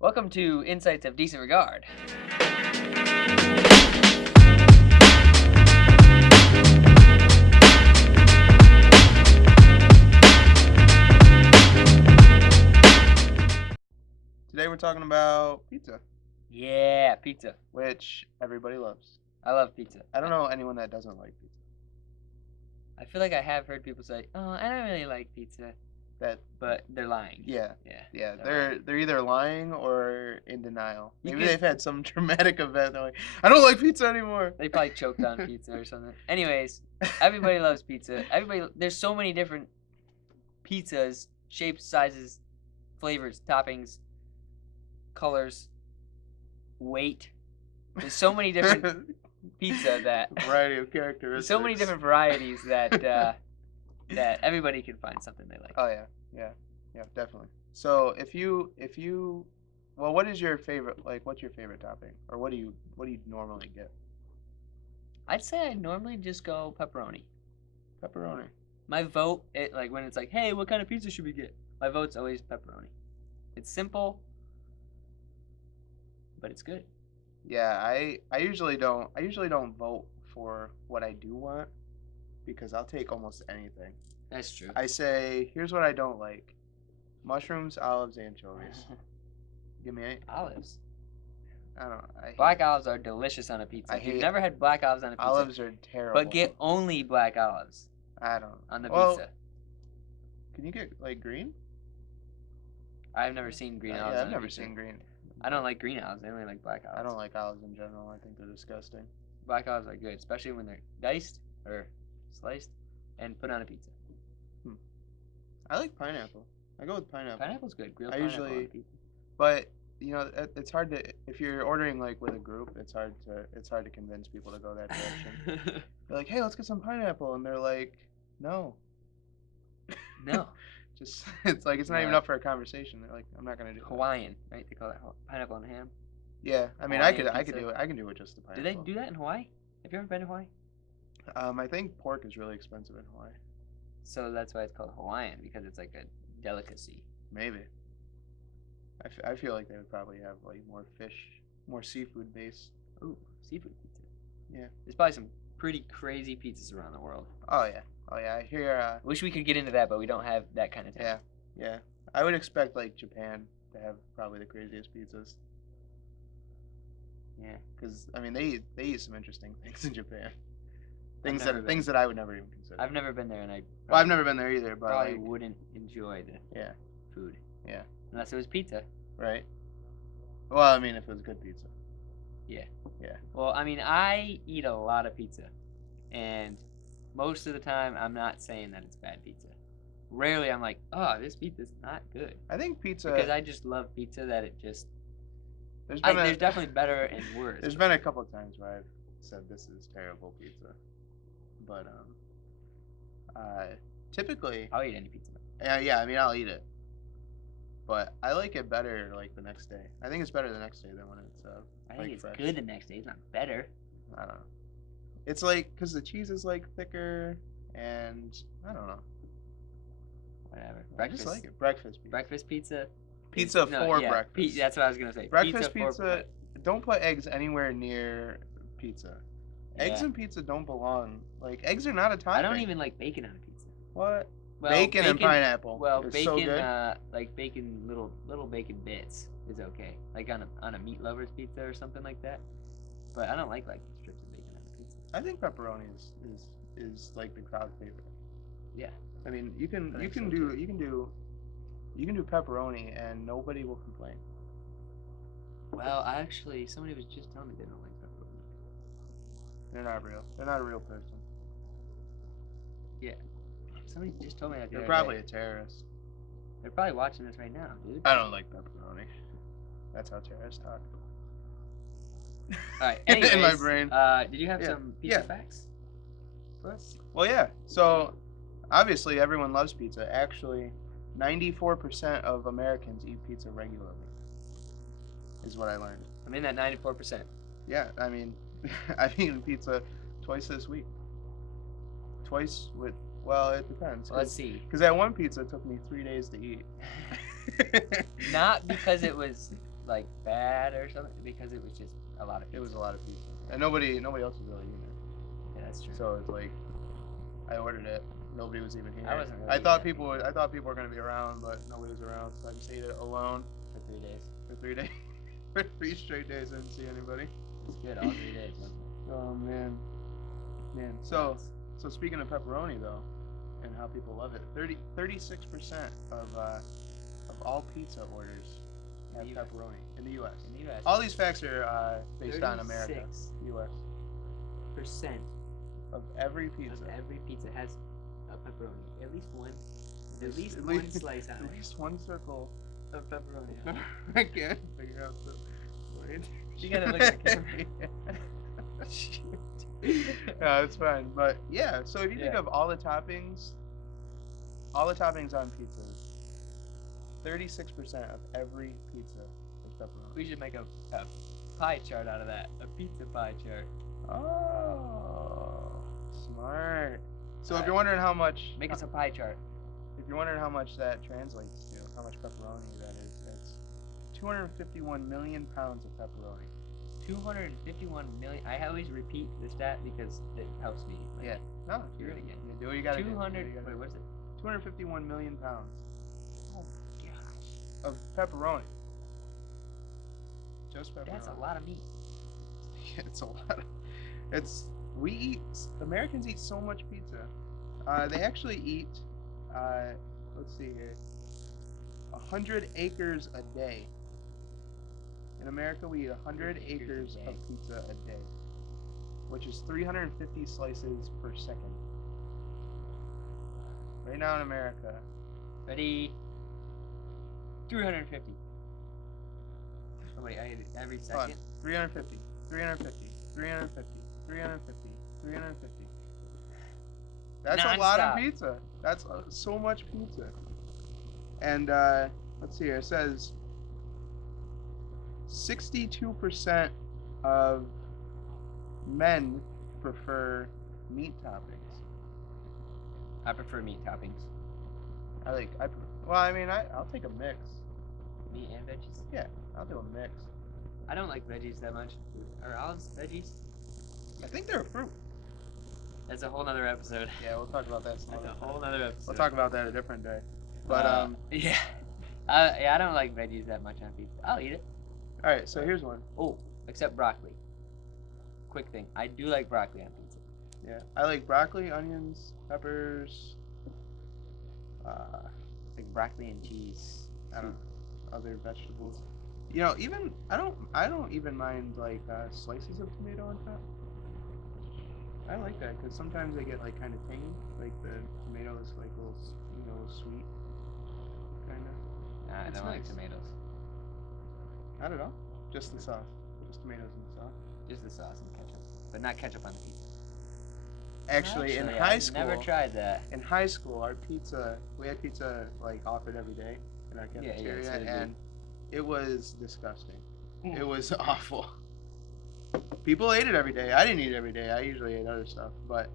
Welcome to Insights of Decent Regard. Today we're talking about pizza, Yeah, pizza. which everybody loves. I love pizza. I don't know anyone that doesn't like pizza. I feel like I have heard people say, "Oh, I don't really like pizza," but they're lying. Yeah, They're they're either lying or in denial. You Maybe could- they've had some dramatic event. They're like, I don't like pizza anymore. They probably choked on pizza or something. Anyways, everybody loves pizza. There's so many different pizzas, shapes, sizes, flavors, toppings, colors, weight. There's so many different pizza that variety of characteristics. so many different varieties that that everybody can find something they like. Oh yeah, definitely. So if you, well, what is your favorite? Like, what's your favorite topping, or what do you normally get? I'd say I normally just go pepperoni. Pepperoni. My vote, when it's like, hey, what kind of pizza should we get? My vote's always pepperoni. It's simple, but it's good. Yeah, I usually don't vote for what I do want because I'll take almost anything. That's true. I say, here's what I don't like: mushrooms, olives, anchovies. Give me Olives. I don't know. Black olives are delicious on a pizza. If you've never had black olives on a pizza, olives are terrible. but get only black olives I don't on the well, pizza. Can you get like green? I've never seen green olives. Yeah, on I've a never pizza. seen green. I don't like green olives. I only like black olives. I don't like olives in general. I think they're disgusting. Black olives are good, especially when they're diced or sliced and put on a pizza. I like pineapple. I go with pineapple. Pineapple's good. Grilled I pineapple on usually- a pizza. But you know, it's hard to, if you're ordering like with a group, it's hard to convince people to go that direction. They're like, hey, let's get some pineapple, and they're like, no. No. Just it's like it's not even Yeah. up for a conversation. They're like, I'm not gonna do that. Hawaiian, right? They call that pineapple and ham. Yeah, I mean, Hawaiian I could pizza. do it. I can do it just the Do they pineapple. do that in Hawaii? Have you ever been to Hawaii? I think pork is really expensive in Hawaii. So that's why it's called Hawaiian, because it's like a delicacy. Maybe. I feel like they would probably have like more fish, more seafood based. Ooh, seafood pizza. Yeah. There's probably some pretty crazy pizzas around the world. Oh yeah. I hear. Wish we could get into that, but we don't have that kind of time. Yeah. I would expect like Japan to have probably the craziest pizzas. Yeah. Because I mean, they eat some interesting things in Japan. never been. Things that I would never even consider. I've never been there, and I Well, I've never been there either, but probably like, wouldn't enjoy the yeah, food. Yeah. Unless it was pizza. right. Well, I mean, if it was good pizza. Yeah. Yeah. Well, I mean, I eat a lot of pizza, and most of the time, I'm not saying that it's bad pizza. Rarely, I'm like, oh, this pizza's not good, I think pizza. because I just love pizza. That it just there's there's definitely better and worse. There's been a couple of times where I've said this is terrible pizza, but typically, I'll eat any pizza. yeah, I mean, I'll eat it, but I like it better like the next day. I think it's better the next day than when it's I like think it's fresh. good the next day. It's not better. I don't know. It's like because the cheese is like thicker, and I don't know. Whatever. I just like it. Breakfast pizza. Breakfast pizza. Pizza No, for yeah, breakfast. that's what I was gonna say. Breakfast for pizza. Don't put eggs anywhere near pizza. Eggs Yeah. and pizza don't belong. Like eggs are not a topping. I don't even like bacon on a pizza. What? Well, bacon and pineapple. Well, is bacon, so good. like bacon, little bacon bits is okay. Like on a meat lover's pizza or something like that. But I don't like strips of bacon on a pizza. I think pepperoni is like the crowd favorite. Yeah. I mean, I think so, you can do pepperoni and nobody will complain. Well, actually, somebody was just telling me they don't like pepperoni. They're not real. They're not a real person. Somebody just told me that. the They're other probably day. a terrorist. They're probably watching this right now, dude. I don't like pepperoni. That's how terrorists talk. All right. In my Anyways, brain. Did you have Yeah. some pizza Yeah. facts for us? Well, yeah. So, obviously, everyone loves pizza. Actually, 94% of Americans eat pizza regularly, is what I learned. I'm in that 94%. Yeah, I mean, I've eaten pizza twice this week. Twice with, well, it depends. Let's see. Because that one pizza took me 3 days to eat. Not because it was like bad or something because it was just a lot of pizza. It was a lot of pizza, and nobody else was really eating it. Yeah, that's true. So it's like, I ordered it. Nobody was even here. I wasn't really I thought eating that people. I thought people were gonna be around, but nobody was around. So I just ate it alone for 3 days. for 3 days. For 3 straight days, I didn't see anybody. It's good all 3 days, wasn't it? Oh man. So speaking of pepperoni though, and how people love it, 36% of all pizza orders have pepperoni in the U.S. In the U.S. All these facts are based on America. 36% U.S. of every pizza. Of every pizza has a pepperoni. At least one. At least At one least- slice on At it least one circle. of pepperoni. I can't figure out the. You gotta look at the camera. No, it's fine. But yeah, so if you think Yeah. of all the toppings on pizza, 36% of every pizza is pepperoni. We should make a pie chart out of that. A pizza pie chart. Oh, smart. So if you're wondering how much, Make us a pie chart. if you're wondering how much that translates to, how much pepperoni that is, that's 251 million pounds of pepperoni. 251 million. I always repeat the stat because it helps me. Like, Yeah. No, hear it again. You do what you gotta 200. do. Wait, what is it? 251 million pounds Oh my gosh. of pepperoni. Just pepperoni. That's a lot of meat. It's a lot. Americans eat so much pizza. They actually eat, let's see here, 100 acres a day. In America, we eat 100 acres of pizza a day, which is 350 slices per second. Right now in America. Ready? 350. Oh wait, every second. 350, 350, 350, 350, 350. That's a lot of Non-stop. pizza. That's so much pizza. And let's see here. It says 62% of men prefer meat toppings. I prefer meat toppings. I'll take a mix. Meat and veggies. Yeah, I'll do a mix. I don't like veggies that much. Are olives veggies? I think they're a fruit. That's a whole nother episode. Yeah, we'll talk about that some That's other a time. whole nother episode. We'll talk about that a different day. But yeah. I don't like veggies that much on pizza. I'll eat it. all right, so here's one. Oh, except broccoli. Quick thing. I do like broccoli on pizza. Yeah, I like broccoli, onions, peppers. Like broccoli and cheese. I don't know, other vegetables. You know, even I don't even mind like slices of tomato on top. I like that because sometimes they get like kind of tangy, like the tomato is like a little sweet, kind of. Nah, I It's don't like nice. tomatoes. Not at all. Just the sauce. Just tomatoes and sauce. Just the sauce and ketchup, but not ketchup on the pizza. Actually, in high I've school, never tried that. in high school, we had pizza like offered every day in our Yeah, cafeteria, so did we. and it was disgusting. It was awful. People ate it every day. I didn't eat it every day. I usually ate other stuff, but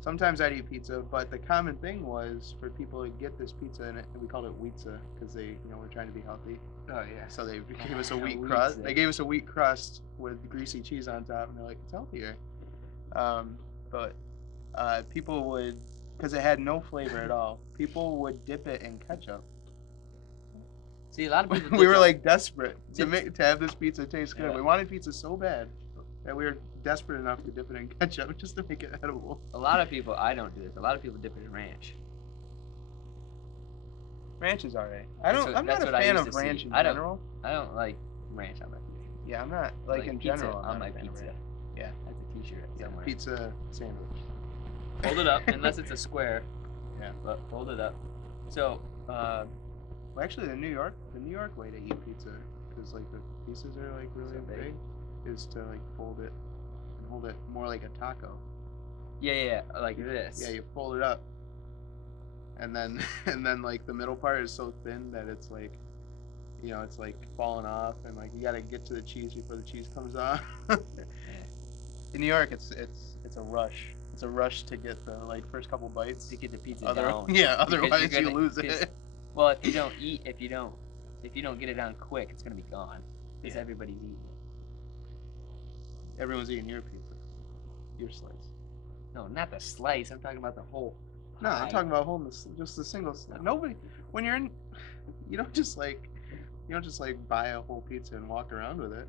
sometimes I'd eat pizza. But the common thing was for people to get this pizza, and we called it wheatza because they, were trying to be healthy. Oh yeah. So they gave us a wheat Wheatza. crust. They gave us a wheat crust with greasy cheese on top, and they're like, it's healthier. But people would, because it had no flavor at all, people would dip it in ketchup. See, a lot of people. We were dip like desperate to have this pizza taste good. Yeah. We wanted pizza so bad that we were desperate enough to dip it in ketchup just to make it edible. A lot of people. I don't do this. A lot of people dip it in ranch. Ranch is alright. I'm That's not a what I fan used of to ranch see. in I don't- general. I don't like ranch on my pizza. Yeah, I'm not I in pizza general. I'm on not my a fan of pizza. ranch. Yeah. That's a T-shirt Yeah, somewhere. pizza sandwich. Fold it up, unless it's a square. Yeah. But fold it up. So, Well, actually, the New York way to eat pizza, because like the pieces are like really So big. big, is to like fold it and hold it more like a taco. yeah, like this. Yeah, you fold it up, and then like the middle part is so thin that it's like, it's like falling off, and like you gotta get to the cheese before the cheese comes off. In New York, it's a rush. It's a rush to get the first couple bites. To get the pizza Otherwise down. you Because lose you're gonna- it. Well, if you don't if you don't get it on quick, it's gonna be gone because Yeah. everybody's eating it. Everyone's eating your pizza, your slice. No, not the slice. I'm talking about the whole No, I'm pie. talking about holding just the single. Nobody, when you're in, you don't just like buy a whole pizza and walk around with it.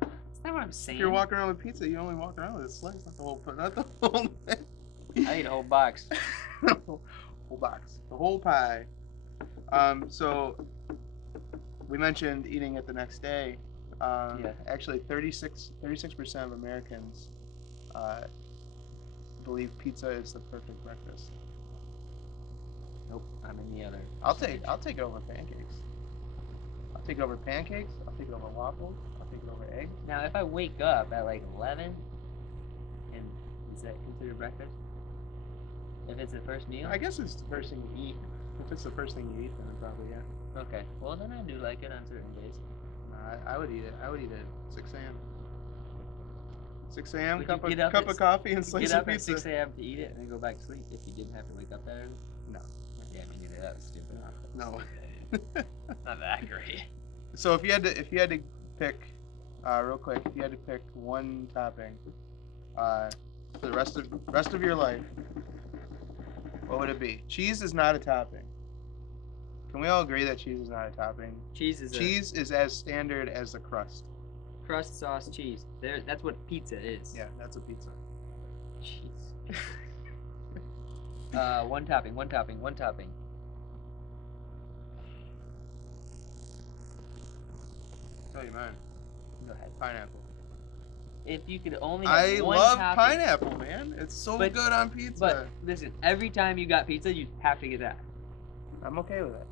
That's not what I'm saying. If you're walking around with pizza, you only walk around with a slice, not the whole thing. I eat a whole box. Whole box, the whole pie. So we mentioned eating it the next day. Yeah. Actually, 36% of Americans believe pizza is the perfect breakfast. Nope, I'm in the other. I'll take it over pancakes. I'll take it over pancakes. I'll take it over waffles. I'll take it over eggs. Now, if I wake up at like 11, and is that considered breakfast? If it's the first meal? I guess it's the first thing you eat. If it's the first thing you eat, then probably yeah. Okay. Well, then I do like it on certain days. I would eat it. I would eat it at 6 a.m. 6 a.m. Would cup you get up of coffee and slice get of up at pizza. 6 a.m. to eat it and then go back to sleep if you didn't have to wake up that early? No. Yeah, me neither. That was stupid. No. Not that great. So if you had to pick, real quick, if you had to pick one topping, for the rest of your life, what would it be? Cheese is not a topping. Can we all agree that cheese is not a topping? Cheese is as standard as the crust. Crust, sauce, cheese. That's what pizza is. Yeah, that's a pizza. Jeez. One topping. Tell you mine. Go ahead. Pineapple. If you could only have I one love topping, pineapple, man. It's so good on pizza. But listen, every time you got pizza, you have to get that. I'm okay with it.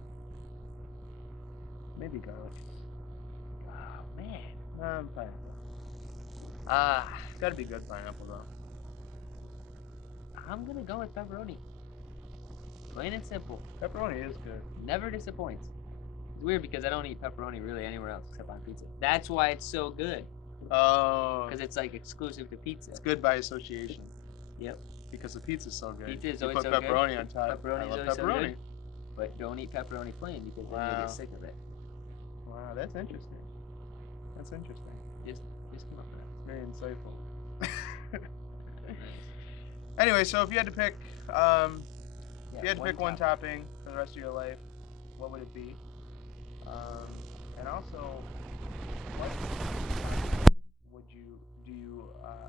Maybe garlic. Oh man. Pineapple. It's gotta be good pineapple though. I'm gonna go with pepperoni. Plain and simple. Pepperoni is good. Never disappoints. It's weird because I don't eat pepperoni really anywhere else except on pizza. That's why it's so good. Oh. Because it's like exclusive to pizza. It's good by association. Yep. Because the pizza's so good. Pizza is you always put so pepperoni good. on top. Pepperoni I is love always so pepperoni. good. But don't eat pepperoni plain because then you'll Wow. get sick of it. Wow, that's interesting. That's interesting. Just come up with It's very insightful. that. Nice. Anyway, so if you had to pick, if you had to pick one topping. topping for the rest of your life, what would it be? And also, what do you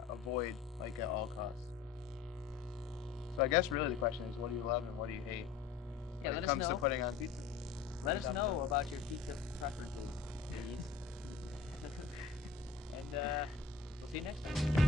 avoid like at all costs? So I guess really the question is, what do you love and what do you hate Yeah, when let it us comes to know. putting on pizza? Let us know about your pizza preferences, please. And we'll see you next time.